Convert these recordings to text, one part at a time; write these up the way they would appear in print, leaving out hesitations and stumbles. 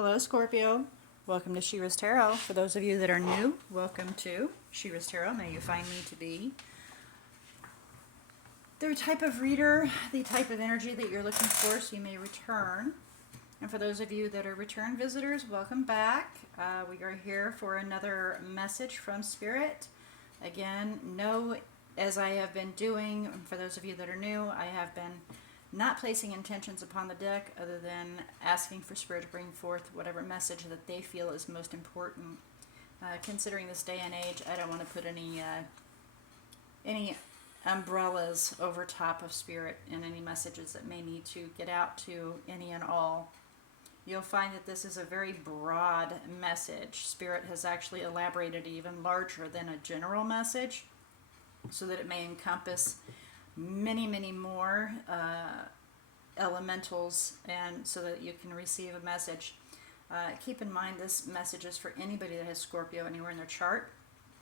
Hello, Scorpio. Welcome to She-ruhz Tarot. For those of you that are new, welcome to She-ruhz Tarot. May you find me to be the type of reader, the type of energy that you're looking for, so you may return. And for those of you that are return visitors, welcome back. We are here for another message from Spirit. Again, know, as I have been doing, for those of you that are new, I have been not placing intentions upon the deck other than asking for Spirit to bring forth whatever message that they feel is most important. Considering this day and age, I don't want to put any umbrellas over top of Spirit and any messages that may need to get out to any and all. You'll find that this is a very broad message. Spirit has actually elaborated even larger than a general message so that it may encompass many more elementals, and so that you can receive a message. Keep in mind, this message is for anybody that has Scorpio anywhere in their chart.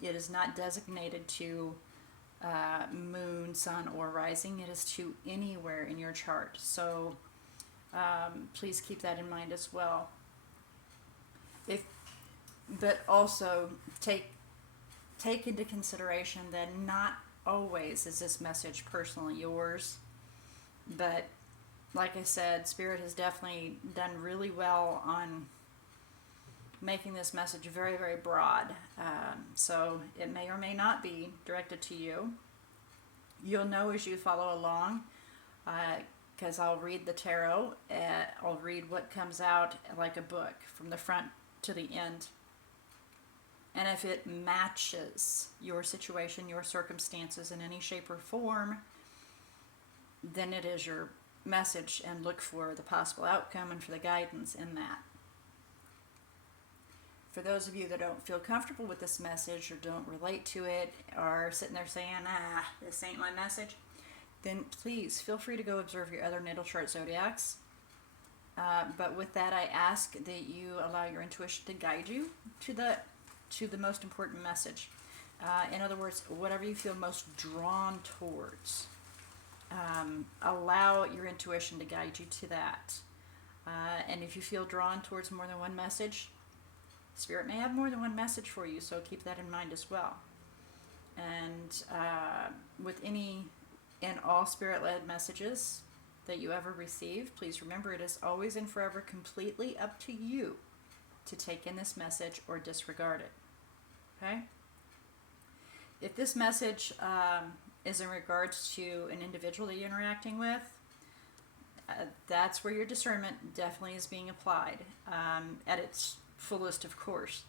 It is not designated to moon, sun, or rising. It is to anywhere in your chart. So please keep that in mind as well. But also take into consideration that not always is this message personally yours, but like I said, Spirit has definitely done really well on making this message very broad, so it may or may not be directed to you. You'll know as you follow along, because I'll read the tarot. I'll read what comes out like a book from the front to the end. And if it matches your situation, your circumstances in any shape or form, then it is your message, and look for the possible outcome and for the guidance in that. For those of you that don't feel comfortable with this message or don't relate to it, or sitting there saying, this ain't my message, then please feel free to go observe your other natal chart zodiacs. But with that, I ask that you allow your intuition to guide you to the most important message. In other words, whatever you feel most drawn towards, allow your intuition to guide you to that. And if you feel drawn towards more than one message, Spirit may have more than one message for you, so keep that in mind as well. And with any and all Spirit-led messages that you ever receive, please remember it is always and forever completely up to you to take in this message or disregard it. Okay? If this message is in regards to an individual that you're interacting with, that's where your discernment definitely is being applied, at its fullest, of course,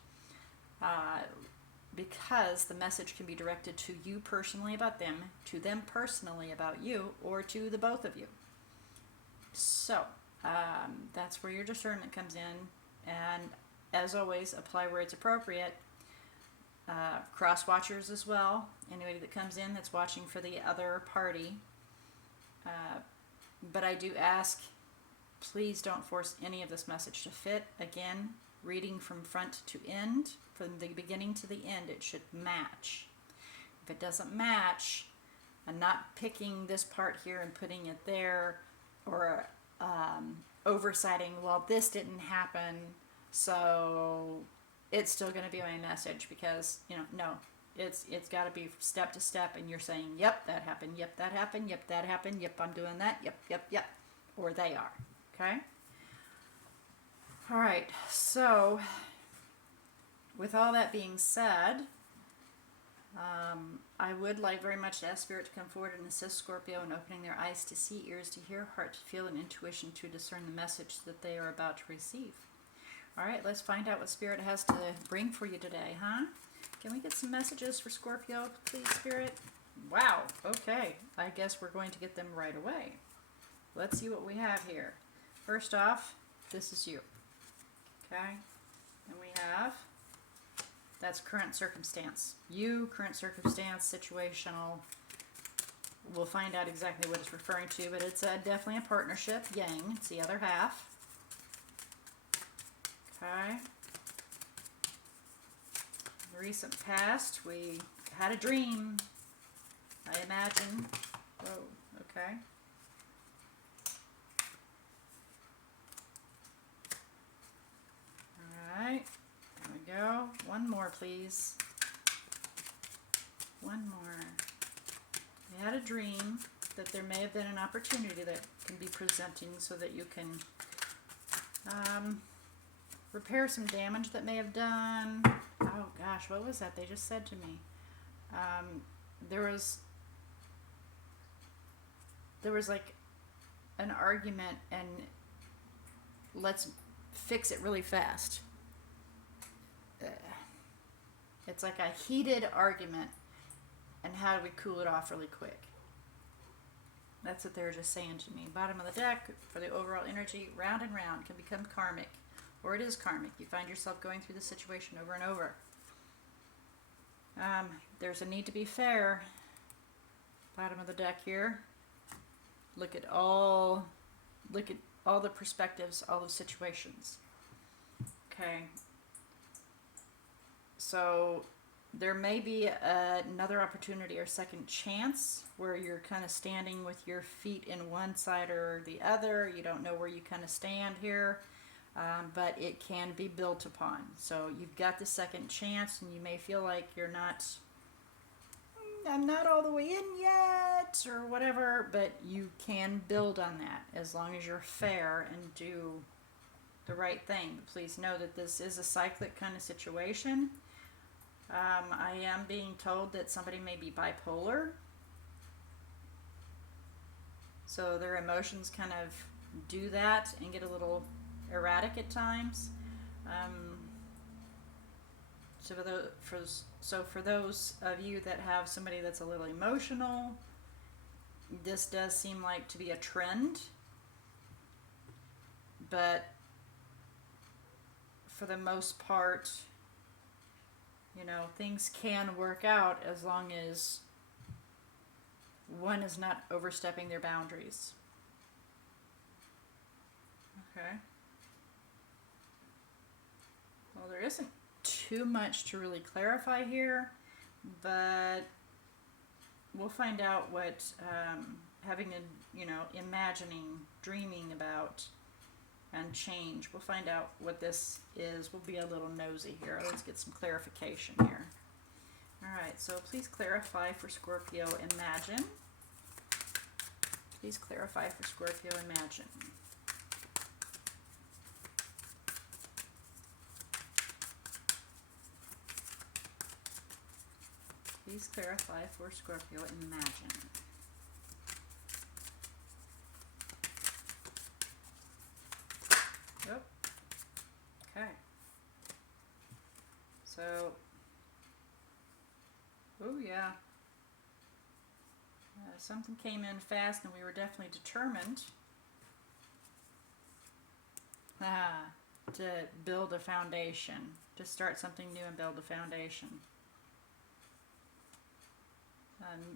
because the message can be directed to you personally about them, to them personally about you, or to the both of you. So that's where your discernment comes in, and as always, apply where it's appropriate. Cross watchers as well. Anybody that comes in that's watching for the other party. But I do ask, please don't force any of this message to fit. Again, reading from front to end, from the beginning to the end, it should match. If it doesn't match, I'm not picking this part here and putting it there, or oversighting, well, this didn't happen, so it's still going to be my message, because, no, it's got to be step to step, and you're saying, yep, that happened, yep, that happened, yep, that happened, yep, I'm doing that, yep, or they are, okay? All right, so with all that being said, I would like very much to ask Spirit to come forward and assist Scorpio in opening their eyes to see, ears to hear, heart to feel, and intuition to discern the message that they are about to receive. All right, let's find out what Spirit has to bring for you today, huh? Can we get some messages for Scorpio, please, Spirit? Wow, okay. I guess we're going to get them right away. Let's see what we have here. First off, this is you. Okay? And we have, that's current circumstance. You, current circumstance, situational. We'll find out exactly what it's referring to, but it's definitely a partnership. Yang, it's the other half. Okay. In the recent past, we had a dream, I imagine. Whoa, okay. please. One more. You had a dream that there may have been an opportunity that can be presenting so that you can repair some damage that may have done. Oh gosh, what was that they just said to me? There was like an argument, and let's fix it really fast. It's like a heated argument, and how do we cool it off really quick? That's what they were just saying to me. Bottom of the deck, for the overall energy, round and round can become karmic, or it is karmic. You find yourself going through the situation over and over. There's a need to be fair. Bottom of the deck here. Look at all the perspectives, all the situations. Okay. So there may be another opportunity or second chance where you're kind of standing with your feet in one side or the other. You don't know where you kind of stand here, but it can be built upon. So you've got the second chance, and you may feel like I'm not all the way in yet or whatever, but you can build on that as long as you're fair and do the right thing. But please know that this is a cyclic kind of situation. I am being told that somebody may be bipolar, so their emotions kind of do that and get a little erratic at times. So for those of you that have somebody that's a little emotional, this does seem like to be a trend, but for the most part, things can work out as long as one is not overstepping their boundaries. Okay. Well, there isn't too much to really clarify here, but we'll find out what having a, imagining, dreaming about, and change. We'll find out what this is. We'll be a little nosy here. Let's get some clarification here. Alright, so please clarify for Scorpio, imagine. Please clarify for Scorpio, imagine. Please clarify for Scorpio, imagine. Yep. Okay. So, oh yeah. Something came in fast, and we were definitely determined to build a foundation, to start something new and build a foundation.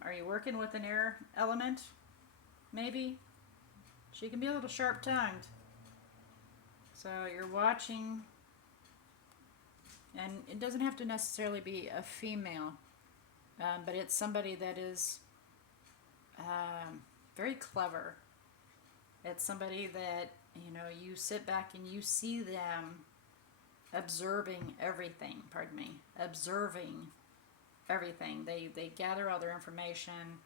Are you working with an air element? Maybe. She can be a little sharp-tongued. So you're watching, and it doesn't have to necessarily be a female, but it's somebody that is very clever. It's somebody that, you sit back and you see them observing everything, observing everything. They gather all their information.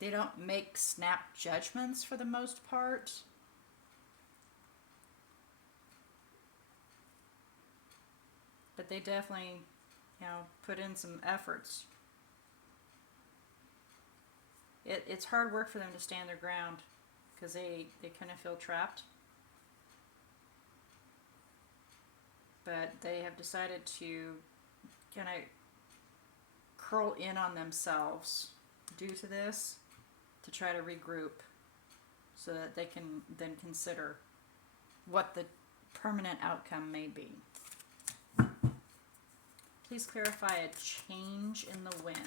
They don't make snap judgments for the most part. But they definitely, put in some efforts. It's hard work for them to stand their ground because they kind of feel trapped. But they have decided to kind of curl in on themselves due to this to try to regroup so that they can then consider what the permanent outcome may be. Please clarify a change in the wind.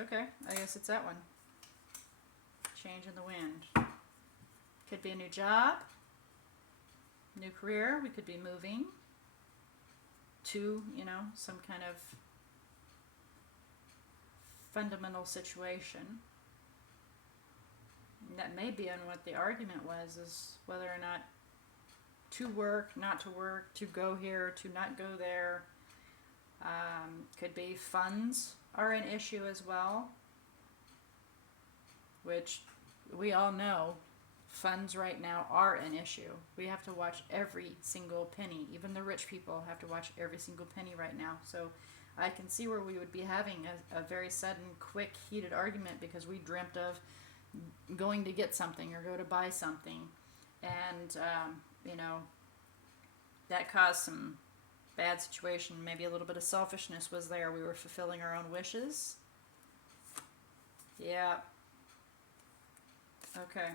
Okay, I guess it's that one. Change in the wind. Could be a new job, new career. We could be moving to, some kind of fundamental situation. That may be on what the argument was, is whether or not to work, not to work, to go here, to not go there. Could be funds are an issue as well, which we all know funds right now are an issue. We have to watch every single penny. Even the rich people have to watch every single penny right now. So I can see where we would be having a very sudden, quick, heated argument because we dreamt of going to get something or go to buy something. And, that caused some bad situation. Maybe a little bit of selfishness was there. We were fulfilling our own wishes. Yeah. Okay.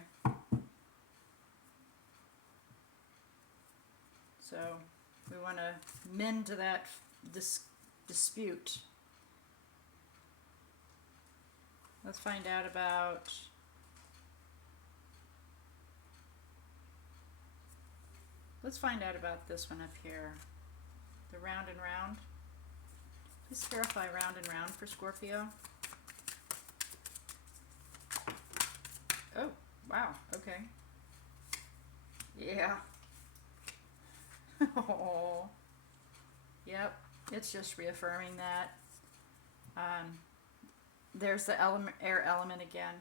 So we want to mend that dispute. Let's find out about this one up here. The round and round. Please verify round and round for Scorpio. Oh, wow. Okay. Yeah. Oh. Yep. It's just reaffirming that. There's the air element again.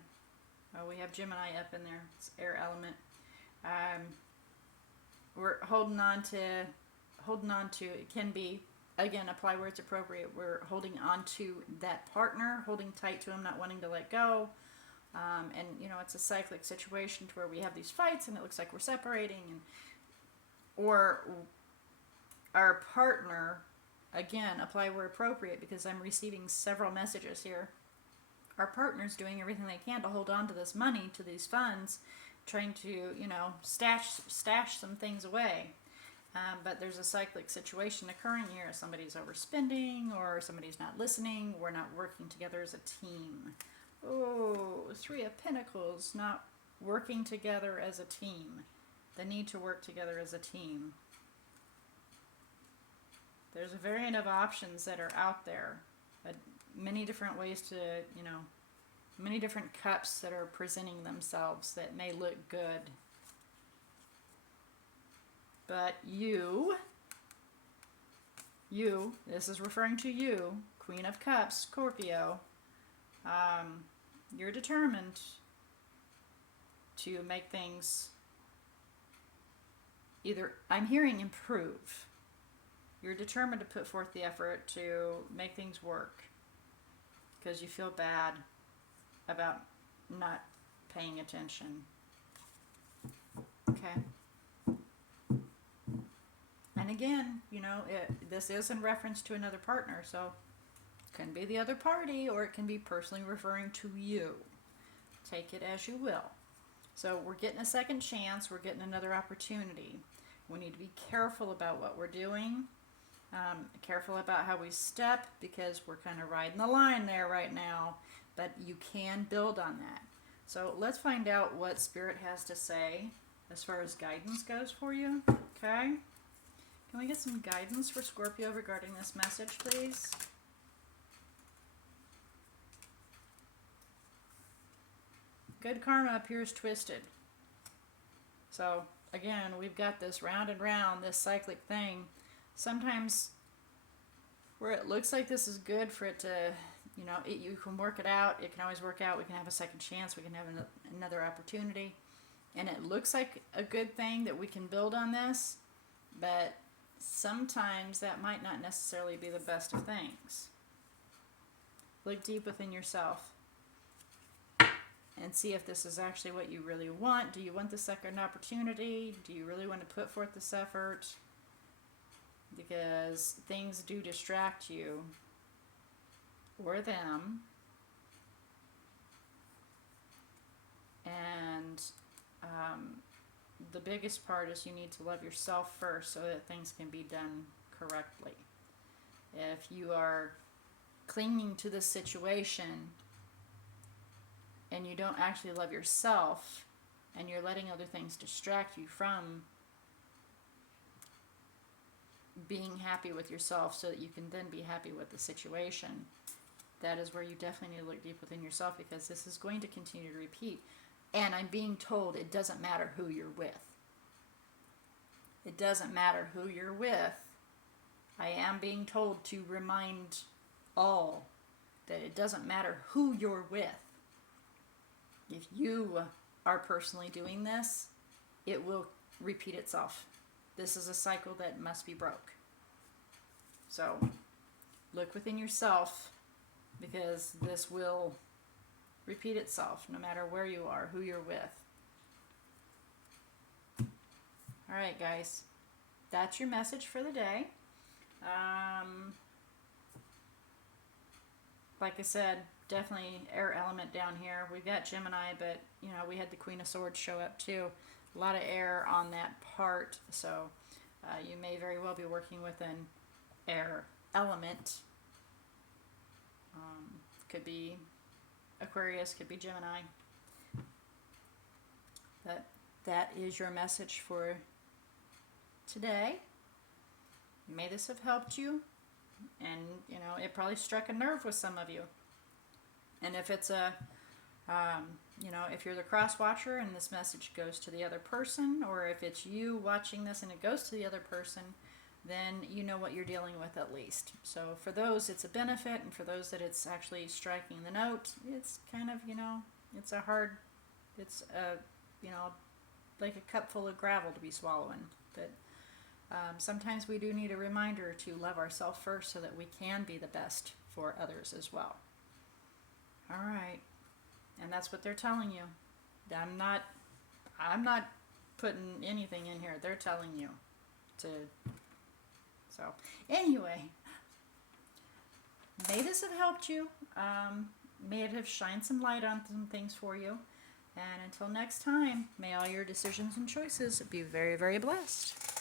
Oh, we have Gemini up in there. It's air element. We're holding on to, it can be, again, apply where it's appropriate. We're holding on to that partner, holding tight to him, not wanting to let go. And, it's a cyclic situation to where we have these fights and it looks like we're separating. Or our partner, again, apply where appropriate, because I'm receiving several messages here. Our partner's doing everything they can to hold on to this money, to these funds, trying to, stash some things away. But there's a cyclic situation occurring here. Somebody's overspending or somebody's not listening. We're not working together as a team. Oh, Three of Pentacles, not working together as a team. The need to work together as a team. There's a variant of options that are out there. Many different ways to, many different cups that are presenting themselves that may look good. But you, this is referring to you, Queen of Cups, Scorpio, you're determined to make things either, I'm hearing improve. You're determined to put forth the effort to make things work because you feel bad about not paying attention. Okay. And again, this is in reference to another partner, so it can be the other party or it can be personally referring to you. Take it as you will. So we're getting a second chance. We're getting another opportunity. We need to be careful about what we're doing. Careful about how we step, because we're kind of riding the line there right now, but you can build on that. So let's find out what Spirit has to say as far as guidance goes for you. Okay? Can we get some guidance for Scorpio regarding this message, please? Good karma appears twisted. So again, we've got this round and round, this cyclic thing. Sometimes where it looks like this is good for it to, you can work it out. It can always work out. We can have a second chance. We can have another opportunity. And it looks like a good thing that we can build on this. But sometimes that might not necessarily be the best of things. Look deep within yourself and see if this is actually what you really want. Do you want the second opportunity? Do you really want to put forth this effort? Because things do distract you or them. And the biggest part is you need to love yourself first so that things can be done correctly. If you are clinging to this situation and you don't actually love yourself and you're letting other things distract you from being happy with yourself so that you can then be happy with the situation, that is where you definitely need to look deep within yourself, because this is going to continue to repeat. And I'm being told it doesn't matter who you're with. It doesn't matter who you're with. I am being told to remind all that it doesn't matter who you're with. If you are personally doing this, it will repeat itself. This is a cycle that must be broke. So look within yourself, because this will repeat itself no matter where you are, who you're with. All right, guys, that's your message for the day. Like I said, definitely air element down here. We've got Gemini, but you know, we had the Queen of Swords show up too. A lot of air on that part, so you may very well be working with an air element. Could be Aquarius, could be Gemini. But that is your message for today. May this have helped you, and you know, it probably struck a nerve with some of you. And if it's a you know, if you're the cross watcher and this message goes to the other person, or if it's you watching this and it goes to the other person, then you know what you're dealing with at least. So for those, it's a benefit, and for those that it's actually striking the note, it's kind of, you know, it's a, you know, like a cup full of gravel to be swallowing. But sometimes we do need a reminder to love ourselves first so that we can be the best for others as well. All right. And that's what they're telling you. I'm not putting anything in here. They're telling you to. So anyway, may this have helped you. May it have shined some light on some things for you. And until next time, may all your decisions and choices be very, very blessed.